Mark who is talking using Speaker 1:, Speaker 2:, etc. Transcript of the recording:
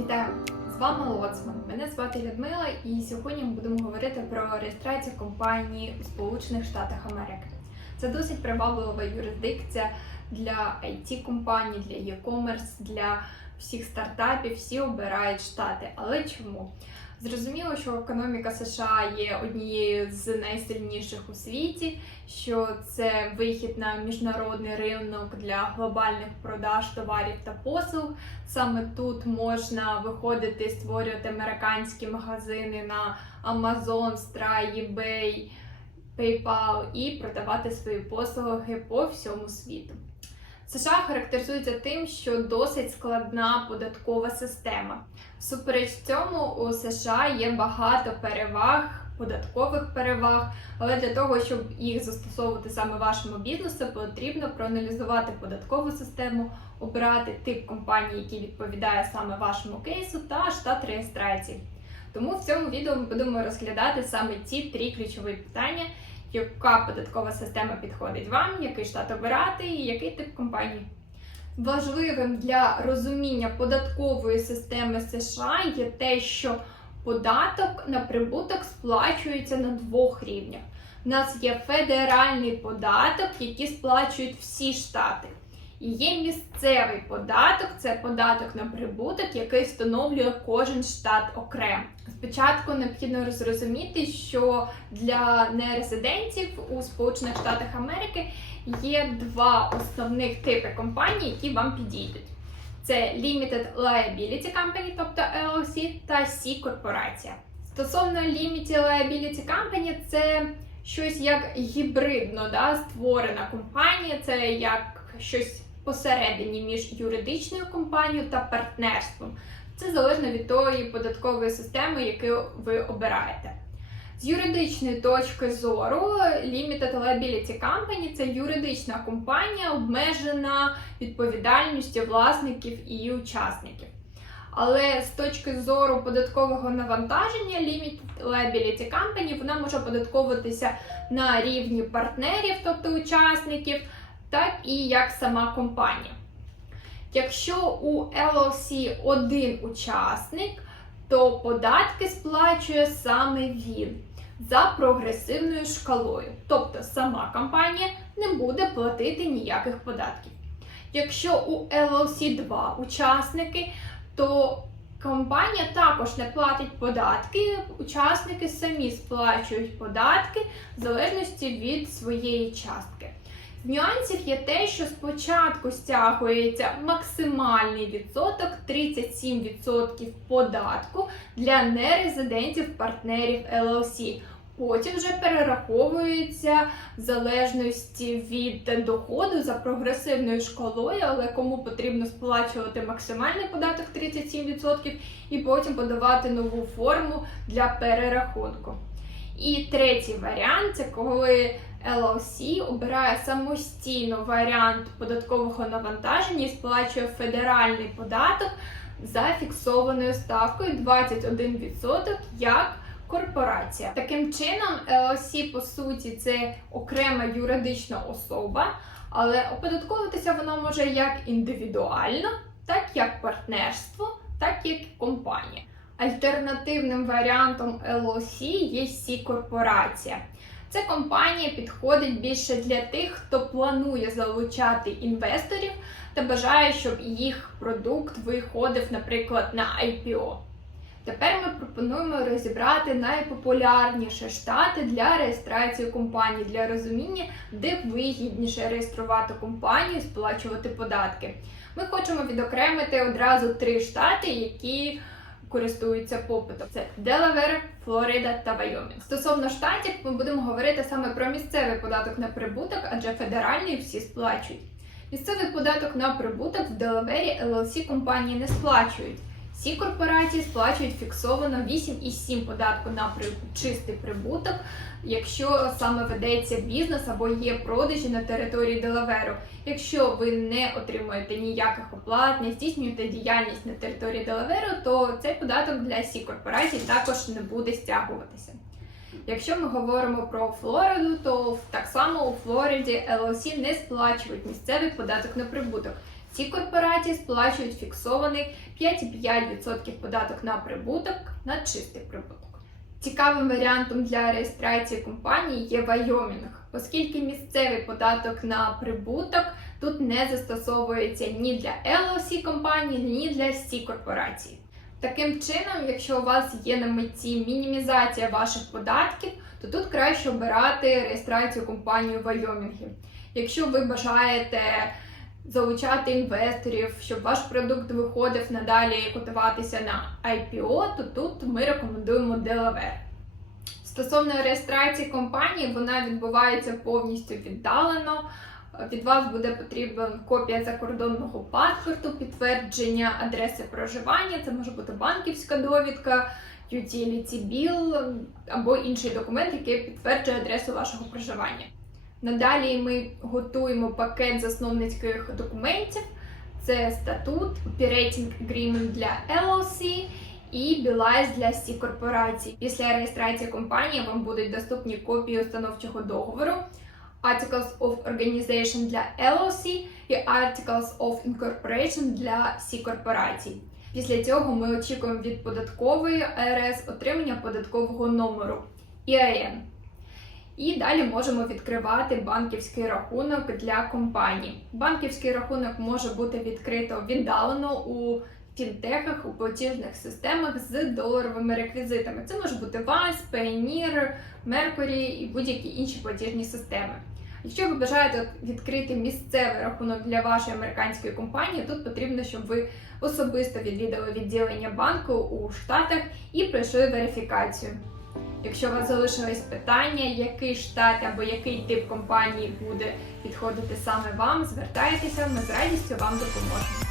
Speaker 1: Вітаю! З вами Лоцман. Мене звати Людмила, і сьогодні ми будемо говорити про реєстрацію компанії у Сполучених Штатах Америки. Це досить приваблива юрисдикція для it компаній для e-commerce, для всіх стартапів. Всі обирають штати. Але чому? Зрозуміло, що економіка США є однією з найсильніших у світі, що це вихід на міжнародний ринок для глобальних продаж товарів та послуг. Саме тут можна виходити, створювати американські магазини на Amazon, Stripe, eBay, PayPal і продавати свої послуги по всьому світу. США характеризується тим, що досить складна податкова система. Всупереч цьому у США є багато переваг, податкових переваг, але для того, щоб їх застосовувати саме вашому бізнесу, потрібно проаналізувати податкову систему, обрати тип компанії, який відповідає саме вашому кейсу, та штат реєстрації. Тому в цьому відео ми будемо розглядати саме ці три ключові питання, яка податкова система підходить вам, який штат обирати і який тип компанії. Важливим для розуміння податкової системи США є те, що податок на прибуток сплачується на двох рівнях. У нас є федеральний податок, який сплачують всі штати. Є місцевий податок, це податок на прибуток, який встановлює кожен штат окремо. Спочатку необхідно зрозуміти, що для нерезидентів у Сполучених Штатах Америки є два основних типи компаній, які вам підійдуть. Це Limited Liability Company, тобто LLC, та C корпорація. Стосовно Limited Liability Company, це щось як гібридно да, створена компанія, це як щось посередині між юридичною компанією та партнерством. Це залежно від тої податкової системи, яку ви обираєте. З юридичної точки зору, Limited Liability Company – це юридична компанія, обмежена відповідальністю власників і учасників. Але з точки зору податкового навантаження, Limited Liability Company вона може податковуватися на рівні партнерів, тобто учасників, так і як сама компанія. Якщо у LLC один учасник, то податки сплачує саме він за прогресивною шкалою. Тобто сама компанія не буде платити ніяких податків. Якщо у LLC два учасники, то компанія також не платить податки, учасники самі сплачують податки в залежності від своєї частки. З нюансів є те, що спочатку стягується максимальний відсоток 37% податку для нерезидентів партнерів LLC. Потім вже перераховується в залежності від доходу за прогресивною шкалою, але кому потрібно сплачувати максимальний податок 37% і потім подавати нову форму для перерахунку. І третій варіант це коли LLC обирає самостійно варіант податкового навантаження і сплачує федеральний податок за фіксованою ставкою 21% як корпорація. Таким чином, LLC, по суті, це окрема юридична особа, але оподатковуватися вона може як індивідуально, так як партнерство, так як компанія. Альтернативним варіантом LLC є C корпорація. Ця компанія підходить більше для тих, хто планує залучати інвесторів та бажає, щоб їх продукт виходив, наприклад, на IPO. Тепер ми пропонуємо розібрати найпопулярніші штати для реєстрації компанії, для розуміння, де вигідніше реєструвати компанію сплачувати податки. Ми хочемо відокремити одразу три штати, які користуються попитом: це Делавер, Флорида та Вайомінг. Стосовно штатів, ми будемо говорити саме про місцевий податок на прибуток, адже федеральний всі сплачують. Місцевий податок на прибуток в Делавері LLC компанії не сплачують. Всі корпорації сплачують фіксовано 8,7 податку на чистий прибуток, якщо саме ведеться бізнес або є продажі на території Делаверу. Якщо ви не отримуєте ніяких оплат, не здійснюєте діяльність на території Делаверу, то цей податок для всіх корпорацій також не буде стягуватися. Якщо ми говоримо про Флориду, то так само у Флориді LLC не сплачують місцевий податок на прибуток. Ці корпорації сплачують фіксований 5,5% податок на прибуток на чистий прибуток. Цікавим варіантом для реєстрації компанії є Вайомінг, оскільки місцевий податок на прибуток тут не застосовується ні для LLC компанії, ні для C корпорації. Таким чином, якщо у вас є на меті мінімізація ваших податків, то тут краще обирати реєстрацію компанії в Вайомінгі. Якщо ви бажаєте залучати інвесторів, щоб ваш продукт виходив надалі котуватися на IPO, то тут ми рекомендуємо Delaware. Стосовно реєстрації компанії, вона відбувається повністю віддалено. Від вас буде потрібна копія закордонного паспорту, підтвердження адреси проживання, це може бути банківська довідка, utility bill або інший документ, який підтверджує адресу вашого проживання. Надалі ми готуємо пакет засновницьких документів. Це статут, Operating Agreement для LLC і Білайз для C корпорацій. Після реєстрації компанії вам будуть доступні копії установчого договору, Articles of Organization для LLC і Articles of Incorporation для C корпорацій. Після цього ми очікуємо від податкової АРС отримання податкового номеру EIN. І далі можемо відкривати банківський рахунок для компаній. Банківський рахунок може бути відкрито віддалено у фінтехах, у платіжних системах з доларовими реквізитами. Це може бути Wise, Payoneer, Mercury і будь-які інші платіжні системи. Якщо ви бажаєте відкрити місцевий рахунок для вашої американської компанії, тут потрібно, щоб ви особисто відвідали відділення банку у Штатах і пройшли верифікацію. Якщо у вас залишились питання, який штат або який тип компанії буде підходити саме вам, звертайтеся, ми з радістю вам допоможемо.